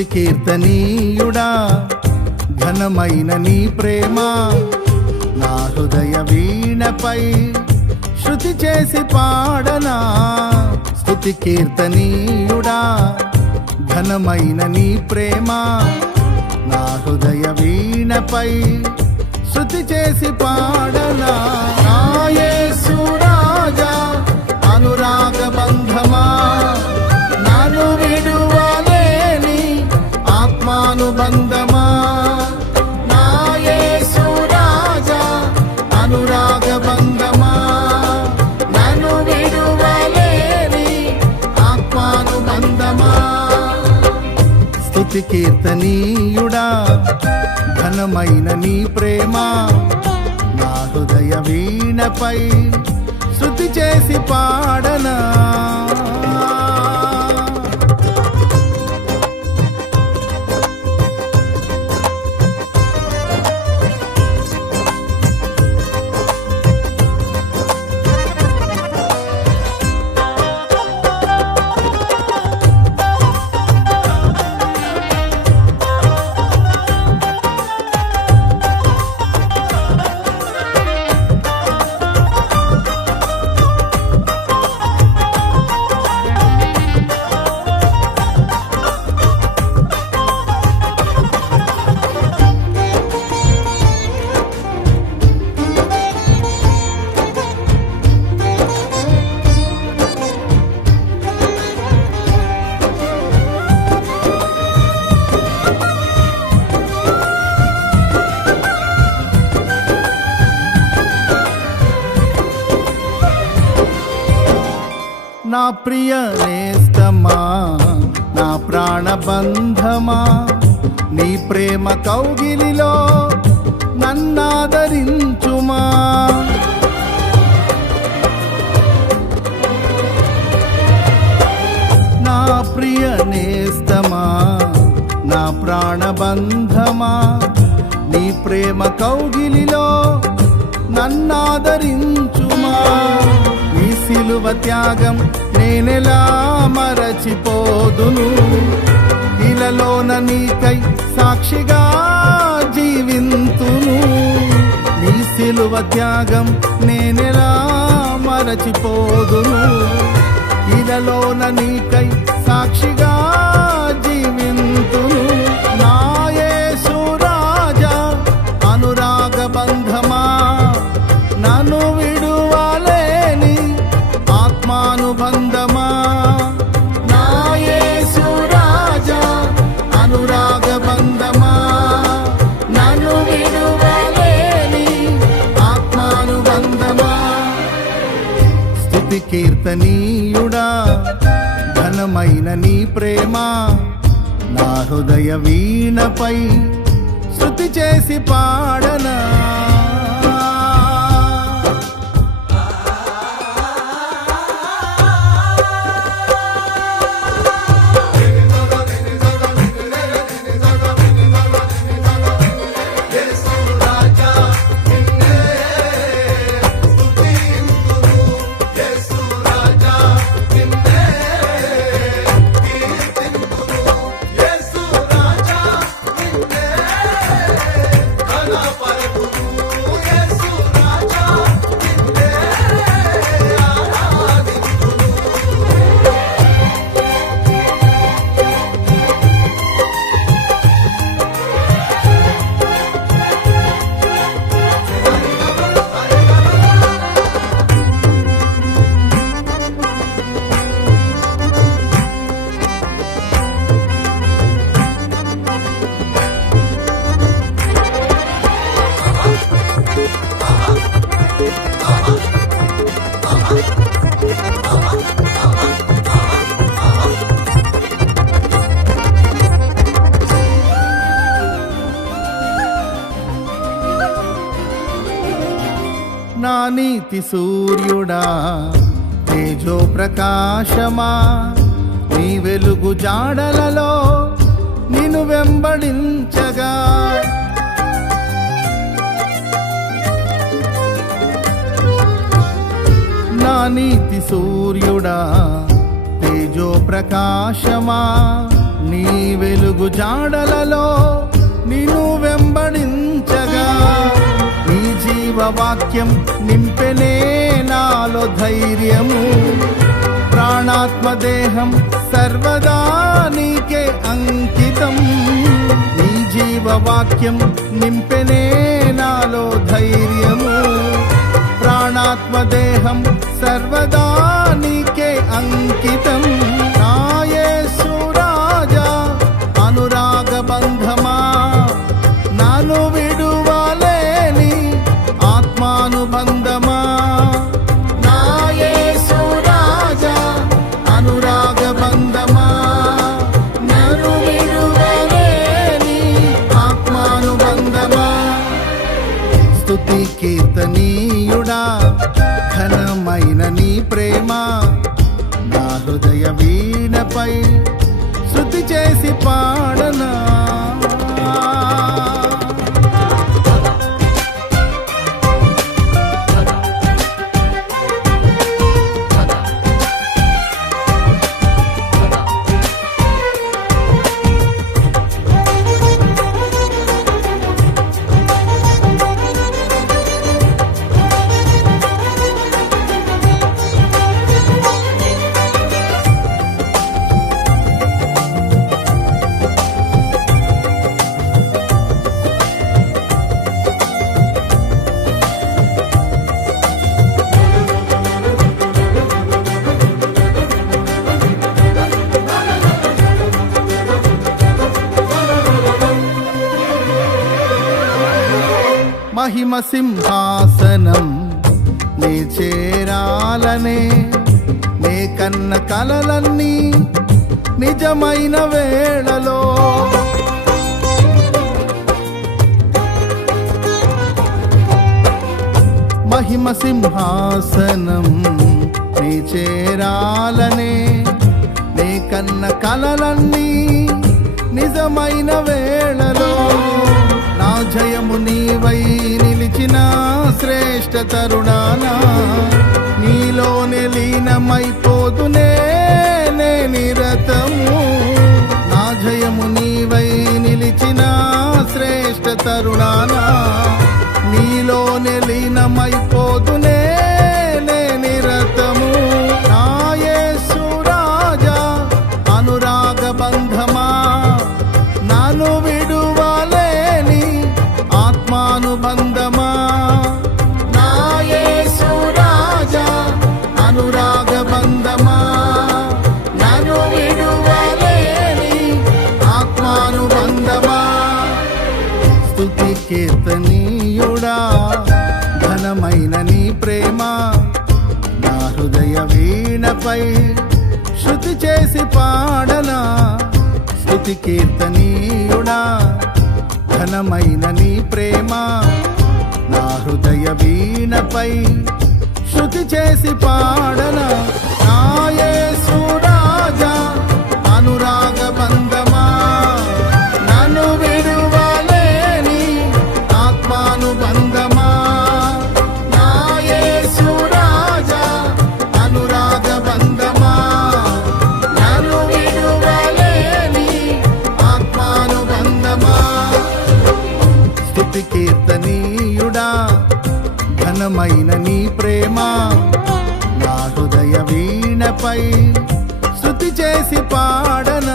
స్తుతి కీర్తనీయుడా ఘనమైన నీ ప్రేమ నా హృదయ వీణపై శృతి చేసి పాడనా. స్తుతి కీర్తనీయుడా ఘనమైన నీ ప్రేమ నా హృదయ వీణపై శృతి చేసి పాడనా. నా యేసు రాజా అనురాగ బంధమా నన్ను విడువలేని ఆత్మానుబంధమా. నా యేసు రాజా అనురాగ బంధమా నన్ను విడువలేని ఆత్మానుబంధమా. స్తుతి కీర్తనీయుడా ఘనమైన నీ ప్రేమ నా హృదయ వీణపై శృతి చేసి పాడనా. నా ప్రియ నేస్తమా నా ప్రాణబంధమా నీ ప్రేమ కౌగిలిలో నన్నాదరించుమా. నా ప్రియ నేస్తమా నా ప్రాణబంధమా నీ ప్రేమ కౌగిలిలో నన్నాదరించుమా. నీ సిలువ త్యాగం నేనెలా మరచిపోదును, ఇలలోన నీకై సాక్షిగా జీవింతును. నీ సిలువ త్యాగం నేనెలా మరచిపోదును, ఇలలోన నీకై సాక్షిగా జీవింతును. నా యేసు రాజా అనురాగ బంధమా నన్ను విడువలేని ఆత్మానుబంధమా. నా యేసు రాజా అనురాగ బంధమా నన్ను విడువలేని ఆత్మానుబంధమా. స్తుతి కీర్తనీయుడా ఘనమైన నీ ప్రేమ నా హృదయ వీణపై శృతి చేసి పాడనా. నా నీతి సూర్యుడా తేజో ప్రకాశమా నీ వెలుగు జాడలలో నిన్ను వెంబడించగా. నా నీతి సూర్యుడా తేజో ప్రకాశమా నీ వెలుగు జాడలలో నిన్ను వెంబడించగా నీ జీవవాక్యం నింపెనే నాలో ధైర్యము. ప్రాణాత్మ దేహం సర్వదా నీకే అంకితం. నీ జీవవాక్యం నింపెనే నాలో ధైర్యము. ప్రాణాత్మ దేహం సర్వదా నీకే అంకితం. నా యేసు రాజా అనురాగ బంధమా, నన్ను విడువలేని ఆత్మానుబంధమా. నా యేసు రాజా అనురాగ బంధమా, నన్ను విడువలేని ఆత్మానుబంధమా. స్తుతి కీర్తనీయుడా ఘనమైన నీ ప్రేమ నా హృదయ వీణపై శృతి చేసి పాడనా. మహిమ సింహాసనం నే చేరాలనే నే కన్న కలలన్నీ నిజమైన వేళలో. మహిమ సింహాసనం నే చేరాలనే నే కన్న కలలన్నీ నిజమైన వేళలో. నా జయము నీవై నిలిచిన శ్రేష్ఠ తరుణానా, నీలోనే లీనమైపోదునే నే నిరతము. నా జయము నీవై నిలిచిన శ్రేష్ఠ తరుణానా, నీలోనే లీనమైపోదునే నే నిరతము. నా యేసు రాజా అనురాగ బంధమా, నన్ను విడువలేని ఆత్మానుబంధమా. నా యేసు రాజా అనురాగ బంధమా, నన్ను విడువలేని ఆత్మానుబంధమా. స్తుతి కీర్తనీయుడా ఘనమైన నీ ప్రేమ నా హృదయ వీణపై శృతి చేసి పాడనా. స్తుతి కీర్తనీయుడా ఘనమైన నీ ప్రేమ నా హృదయ వీణపై శృతి చేసి పాడనా. నా యేసు రాజా అనురాగ బంధమా, నన్ను విడువలేని ఆత్మానుబంధమా. నా యేసు రాజా అనురాగ బంధమా, నన్ను విడువలేని ఆత్మానుబంధమా. స్తుతి కీర్తనీయుడా ఘనమైన నీ ప్రేమ నా హృదయ వీణపై శృతి చేసి పాడ